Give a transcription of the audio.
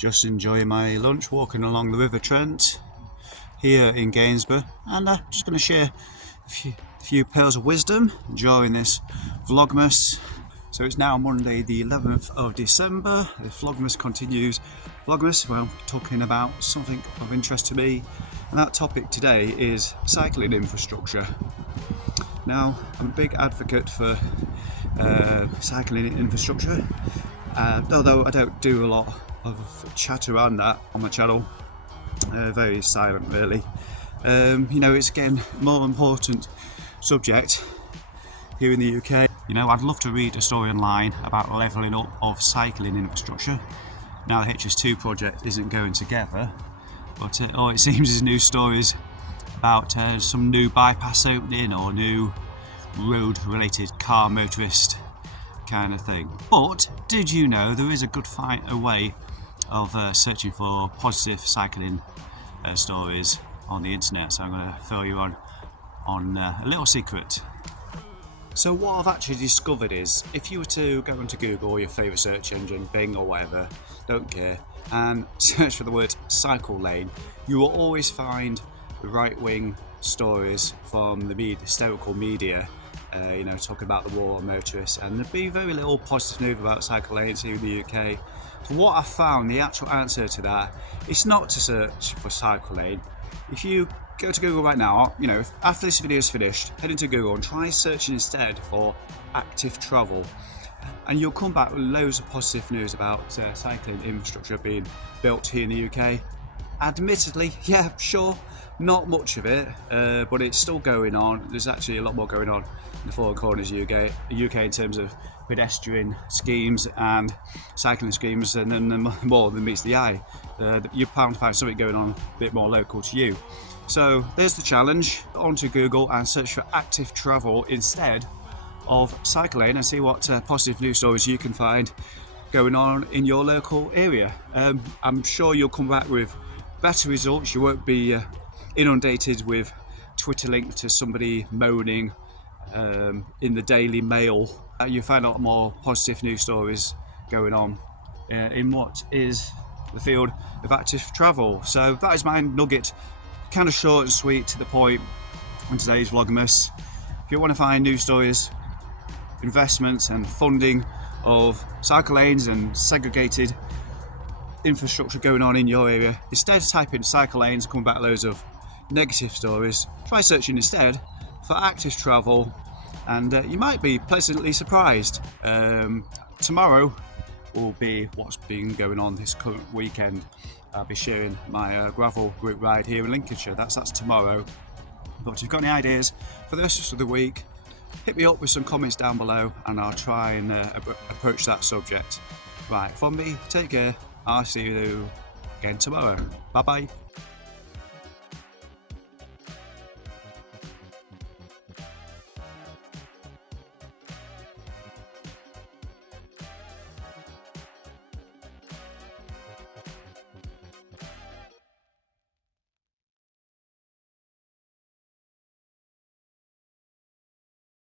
Just enjoying my lunch, walking along the River Trent here in Gainsborough, and I'm just going to share a few pearls of wisdom during this Vlogmas. So it's now Monday the 11th of December, the Vlogmas continues. Vlogmas, well, talking about something of interest to me, and that topic today is cycling infrastructure. Now, I'm a big advocate for cycling infrastructure, although I don't do a lot of chat around that on my channel. Very silent really. It's again more important subject here in the UK. I'd love to read a story online about levelling up of cycling infrastructure. Now the HS2 project isn't going together, but all it seems is news stories about some new bypass opening or new road related car motorist kind of thing. But did you know there is a good way of searching for positive cycling stories on the internet? So I'm going to fill you on a little secret. So what I've actually discovered is, if you were to go into Google or your favourite search engine, Bing or whatever, don't care, and search for the word cycle lane, you will always find right-wing stories from the hysterical media, talking about the war on motorists, and there'd be very little positive news about cycle lanes here in the UK. So what I found, the actual answer to that, it's not to search for cycle lane. If you go to Google right now, after this video is finished, head into Google and try searching instead for active travel, and you'll come back with loads of positive news about cycling infrastructure being built here in the UK. Admittedly, yeah, sure, not much of it, but it's still going on. There's actually a lot more going on in the four corners of the UK in terms of pedestrian schemes and cycling schemes, and then more than meets the eye. You're bound to find something going on a bit more local to you. So there's the challenge. Onto Google and search for active travel instead of cycle lane, and see what positive news stories you can find going on in your local area. I'm sure you'll come back with better results. You won't be inundated with Twitter links to somebody moaning in the Daily Mail. You'll find a lot more positive news stories going on in what is the field of active travel. So that is my nugget, kind of short and sweet, to the point on today's Vlogmas. If you want to find news stories, investments and funding of cycle lanes and segregated infrastructure going on in your area, instead of typing cycle lanes and come back loads of negative stories, try searching instead for active travel, and you might be pleasantly surprised. Tomorrow will be what's been going on this current weekend. I'll be sharing my gravel group ride here in Lincolnshire. That's tomorrow. But if you've got any ideas for the rest of the week, hit me up with some comments down below, and I'll try and approach that subject. Right, from me, take care. I'll see you again tomorrow. Bye bye.